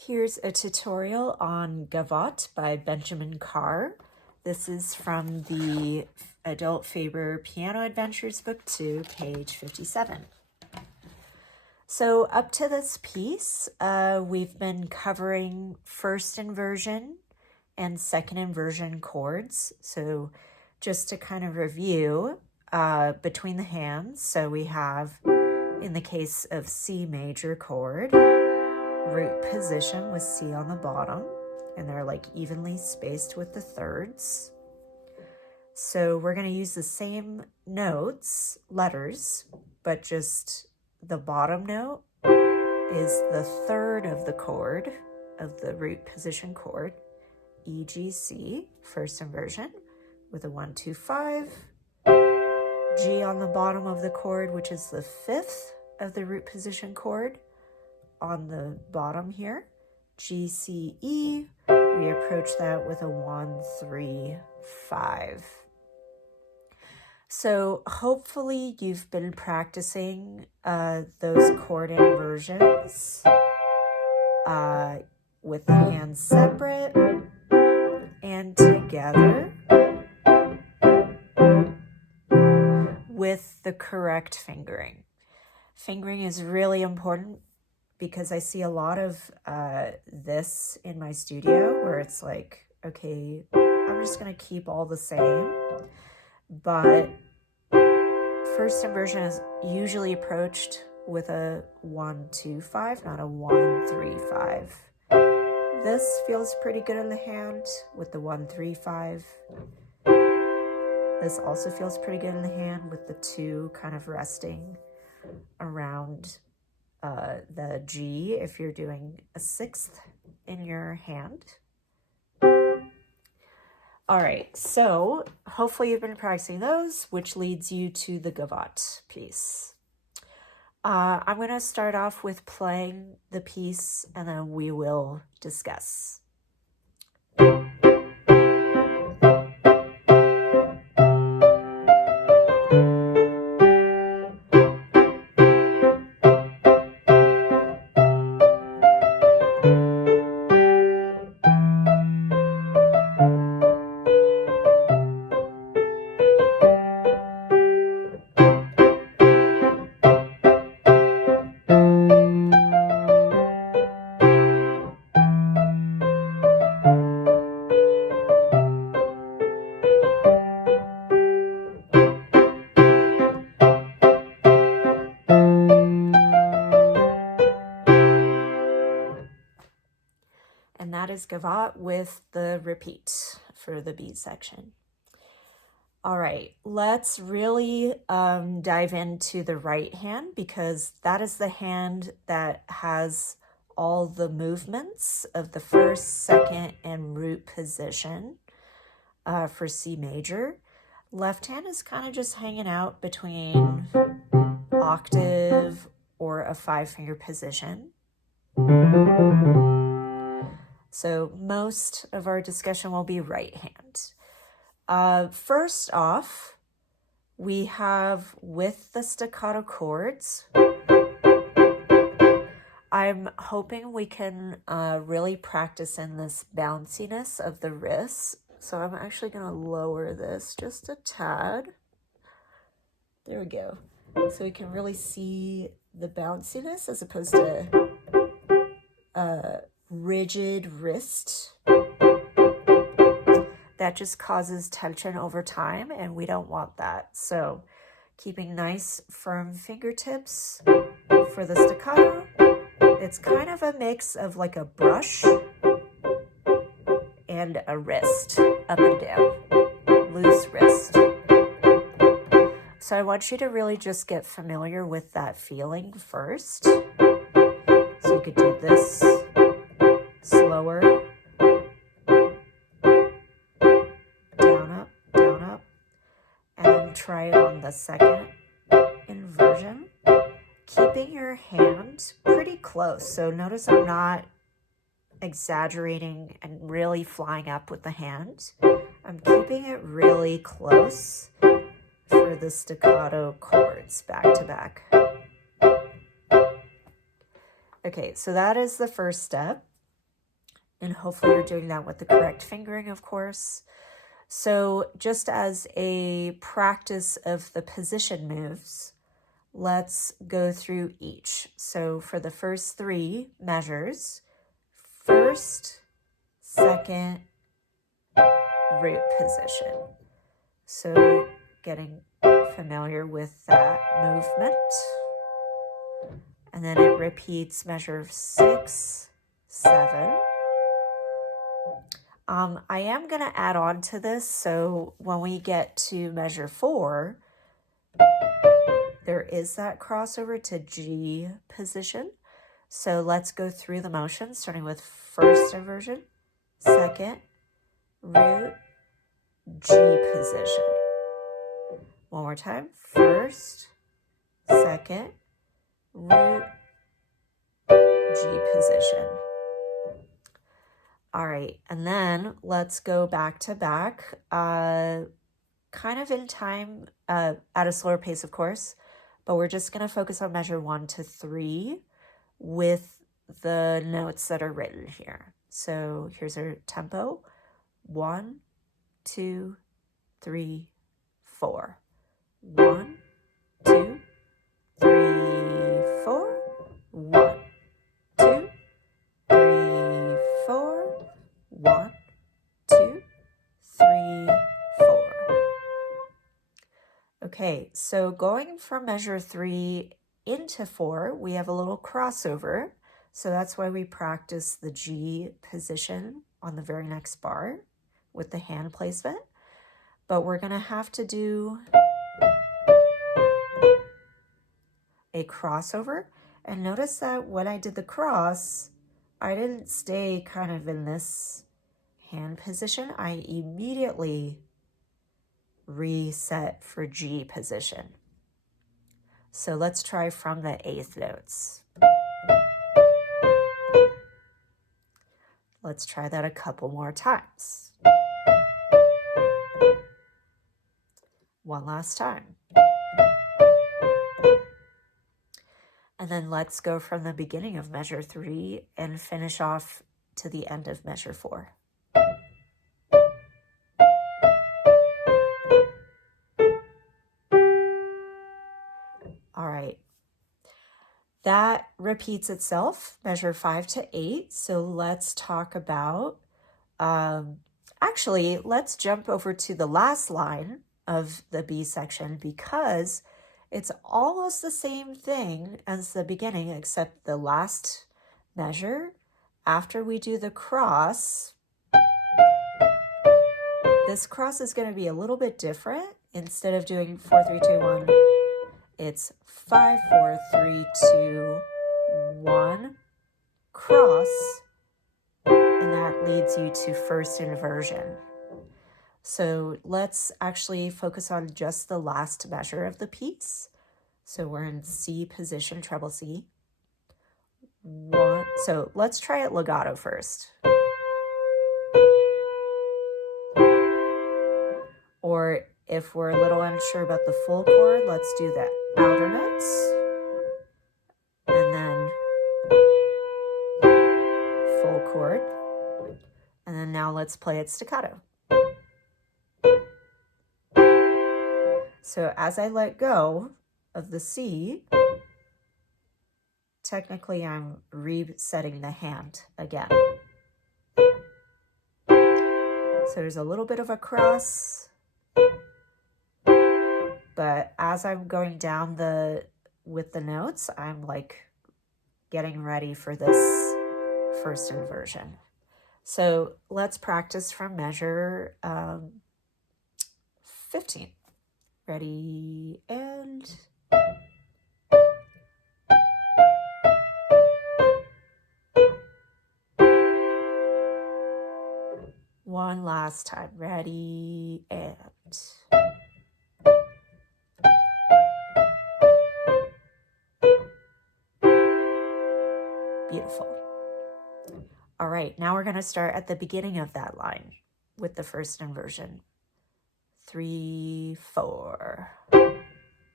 Here's a tutorial on Gavotte by Benjamin Carr. This is from the Adult Faber Piano Adventures Book 2, page 57. So up to this piece, we've been covering first inversion and second inversion chords. So just to kind of review, between the hands, so we have, in the case of C major chord, root position with C on the bottom, and they're like evenly spaced with the thirds. So we're going to use the same notes, letters, but just the bottom note is the third of the chord of the root position chord, E, G, C, first inversion, with a 1, 2, 5. G on the bottom of the chord, which is the fifth of the root position chord, on the bottom here, G, C, E. We approach that with a 1, 3, 5. So hopefully you've been practicing those chord inversions with the hands separate and together with the correct fingering. Fingering is really important because I see a lot of this in my studio where it's like, okay, I'm just going to keep all the same. But first inversion is usually approached with a 1, 2, 5, not a 1, 3, 5. This feels pretty good in the hand with the 1, 3, 5. This also feels pretty good in the hand with the 2 kind of resting around the G if you're doing a 6th in your hand. All right, so hopefully you've been practicing those, which leads you to the Gavotte piece. I'm going to start off with playing the piece and then we will discuss. And that is Gavotte with the repeat for the beat section. All right, let's really dive into the right hand because that is the hand that has all the movements of the first, second, and root position for C major. Left hand is kind of just hanging out between octave or a 5-finger position. So most of our discussion will be right hand. First off, we have with the staccato chords, I'm hoping we can really practice in this bounciness of the wrists. So I'm actually going to lower this just a tad. There we go. So we can really see the bounciness as opposed to rigid wrist. That just causes tension over time and we don't want that. So keeping nice firm fingertips for the staccato. It's kind of a mix of like a brush and a wrist, up and down, loose wrist. So I want you to really just get familiar with that feeling first. So you could do this slower, down up, and then try it on the second inversion, keeping your hand pretty close. So notice I'm not exaggerating and really flying up with the hand. I'm keeping it really close for the staccato chords back to back. Okay, so that is the first step. And hopefully you're doing that with the correct fingering, of course. So just as a practice of the position moves, let's go through each. So for the first 3 measures, first, second, root position. So getting familiar with that movement. And then it repeats measure 6, 7. I am going to add on to this, so when we get to measure 4, there is that crossover to G position. So let's go through the motion, starting with first inversion, second, root, G position. One more time, first, second, root, G position. All right, and then let's go back to back, kind of in time, at a slower pace, of course, but we're just going to focus on measure 1 to 3 with the notes that are written here. So here's our tempo, 1, 2, 3, 4. 1, 2, 3, 4. 1, 2, 3, 4. 1, 2, 3, 4. Okay, so going from measure 3 into 4, we have a little crossover. So that's why we practice the G position on the very next bar with the hand placement. But we're going to have to do a crossover. And notice that when I did the cross, I didn't stay kind of in this hand position. I immediately reset for G position. So let's try from the 8th notes. Let's try that a couple more times. One last time. And then let's go from the beginning of measure 3 and finish off to the end of measure 4. All right. That repeats itself, measure 5 to 8. So let's talk about, actually, let's jump over to the last line of the B section because it's almost the same thing as the beginning, except the last measure, after we do the cross, this cross is going to be a little bit different. Instead of doing 4, 3, 2, 1, it's 5, 4, 3, 2, 1, cross, and that leads you to first inversion. So let's actually focus on just the last measure of the piece. So we're in C position, treble C. 1, so let's try it legato first. Or if we're a little unsure about the full chord, let's do the outer notes. And then full chord. And then now let's play it staccato. So as I let go of the C, technically I'm resetting the hand again. So there's a little bit of a cross, but as I'm going down with the notes, I'm like getting ready for this first inversion. So let's practice from measure 15. Ready, and one last time. Ready, and beautiful. All right, now we're going to start at the beginning of that line with the first inversion. 3, 4.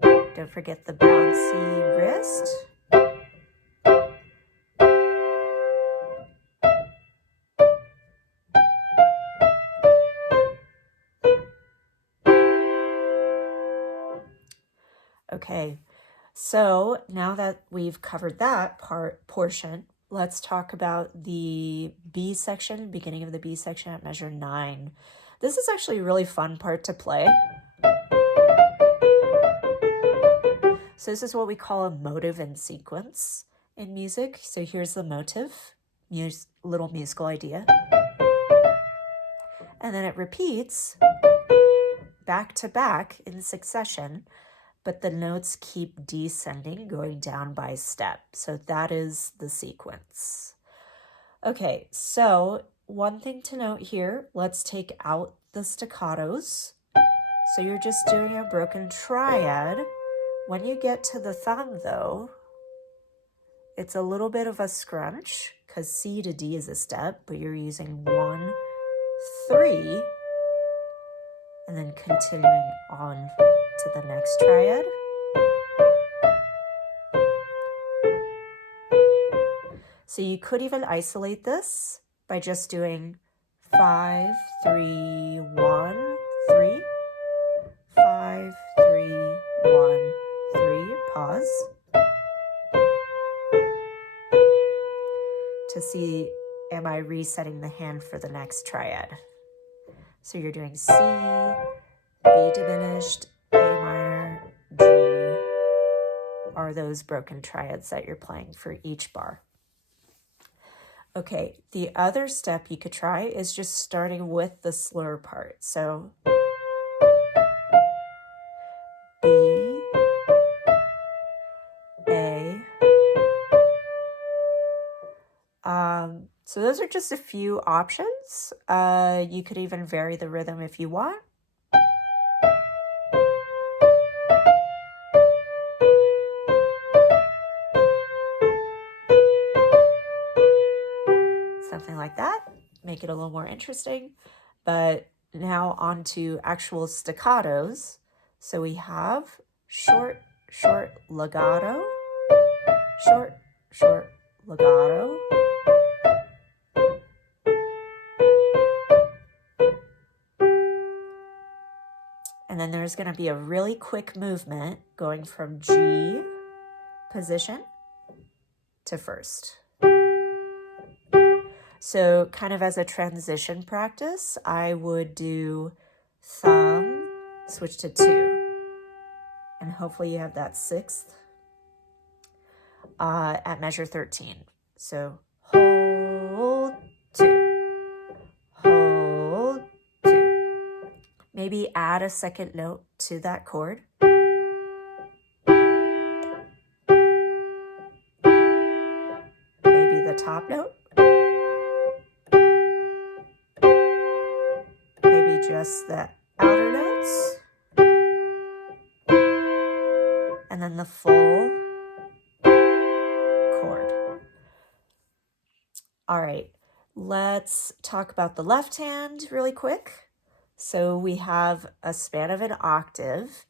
Don't forget the bouncy wrist. Okay, so now that we've covered that portion, let's talk about the B section, beginning of the B section at measure 9. This is actually a really fun part to play. So this is what we call a motive in sequence in music. So here's the motive, little musical idea. And then it repeats back to back in succession, but the notes keep descending, going down by step. So that is the sequence. Okay, so one thing to note here, let's take out the staccatos. So you're just doing a broken triad. When you get to the thumb though, it's a little bit of a scrunch because C to D is a step, but you're using 1, 3, and then continuing on to the next triad. So you could even isolate this by just doing 5, 3, 1, 3, 5, 3, 1, 3, pause. To see, am I resetting the hand for the next triad? So you're doing C, B diminished, A minor, G, are those broken triads that you're playing for each bar. Okay, the other step you could try is just starting with the slur part. So B, A. So those are just a few options. You could even vary the rhythm if you want. Something like that, make it a little more interesting. But now on to actual staccatos. So we have short, short, legato, short, short, legato. And then there's going to be a really quick movement going from G position to first. So kind of as a transition practice, I would do thumb, switch to 2. And hopefully you have that 6th at measure 13. So hold 2, hold 2. Maybe add a second note to that chord. Maybe the top note. Maybe just the outer notes. And then the full chord. All right, let's talk about the left hand really quick. So we have a span of an octave.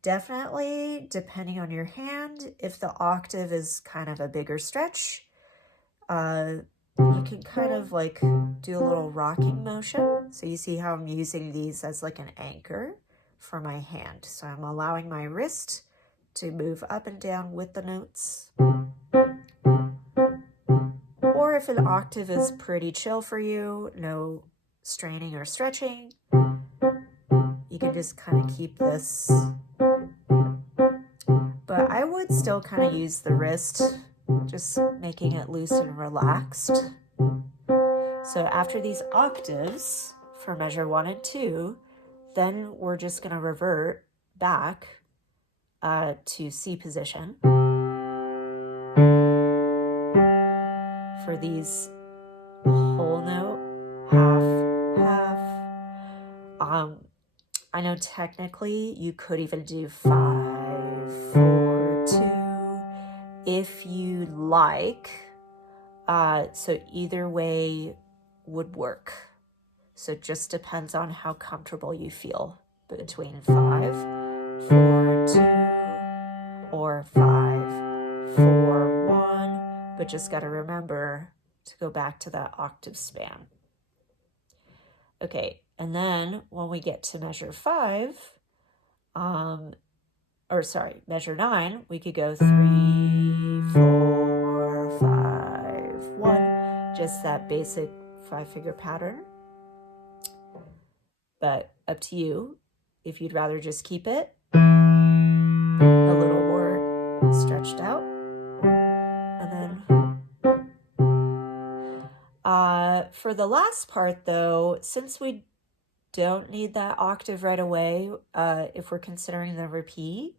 Definitely, depending on your hand, if the octave is kind of a bigger stretch, you can kind of like do a little rocking motion. So you see how I'm using these as like an anchor for my hand. So I'm allowing my wrist to move up and down with the notes. Or if an octave is pretty chill for you, no straining or stretching, you can just kind of keep this. But I would still kind of use the wrist, just making it loose and relaxed. So after these octaves for measure 1 and 2, then we're just going to revert back to C position for these whole note, half, half. I know technically you could even do 5, 4, 2 if you like. So either way would work. So it just depends on how comfortable you feel between 5, 4, 2 or 5, 4, 1. But just got to remember to go back to that octave span. Okay, and then when we get to measure 5, or sorry, measure 9, we could go 3, 4, 5, 1, just that basic 5-finger pattern. But up to you if you'd rather just keep it a little more stretched out. And then for the last part though, since we don't need that octave right away, if we're considering the repeat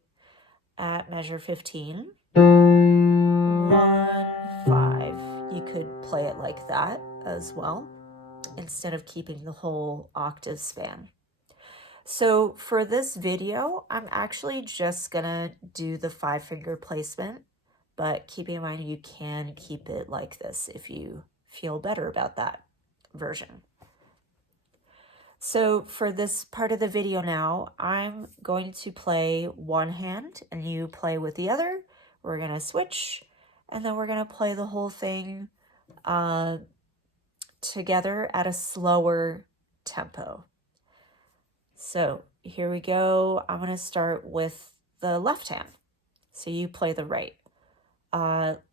at measure 15, 1, 5, you could play it like that as well, instead of keeping the whole octave span. So for this video, I'm actually just gonna do the 5-finger placement, but keep in mind you can keep it like this if you feel better about that version. So for this part of the video now, I'm going to play one hand and you play with the other. We're gonna switch, and then we're gonna play the whole thing together at a slower tempo. So here we go. I'm going to start with the left hand. So you play the right.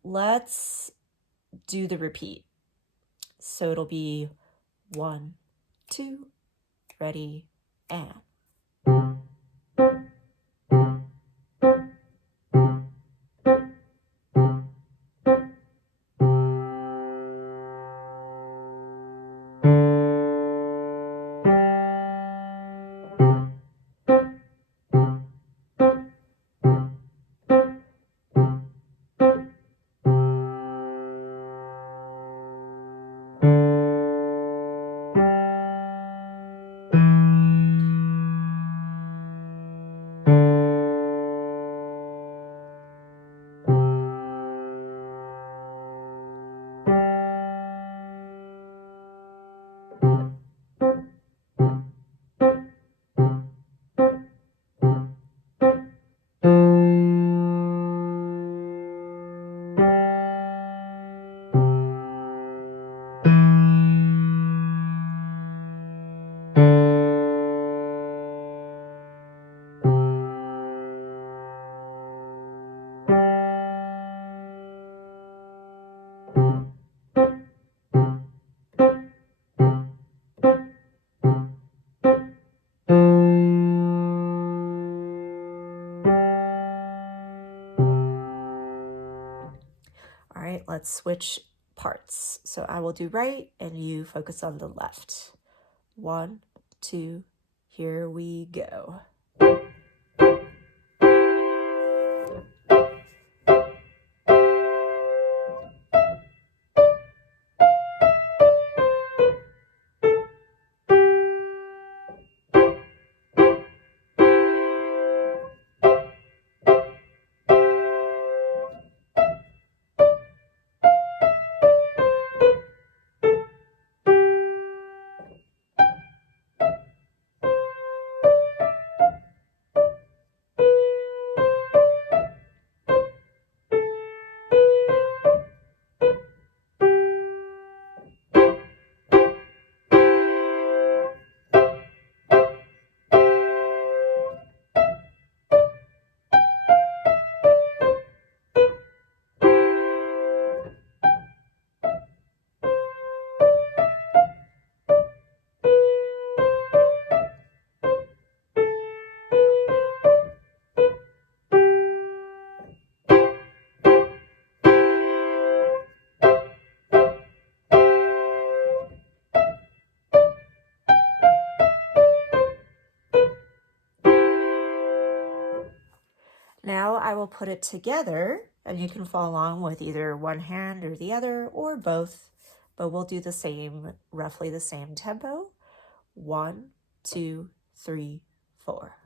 Let's do the repeat. So it'll be 1, 2, ready, and. All right, let's switch parts. So I will do right and you focus on the left. 1, 2, here we go. Now I will put it together, and you can follow along with either one hand or the other or both, but we'll do the same, roughly the same tempo. 1, 2, 3, 4.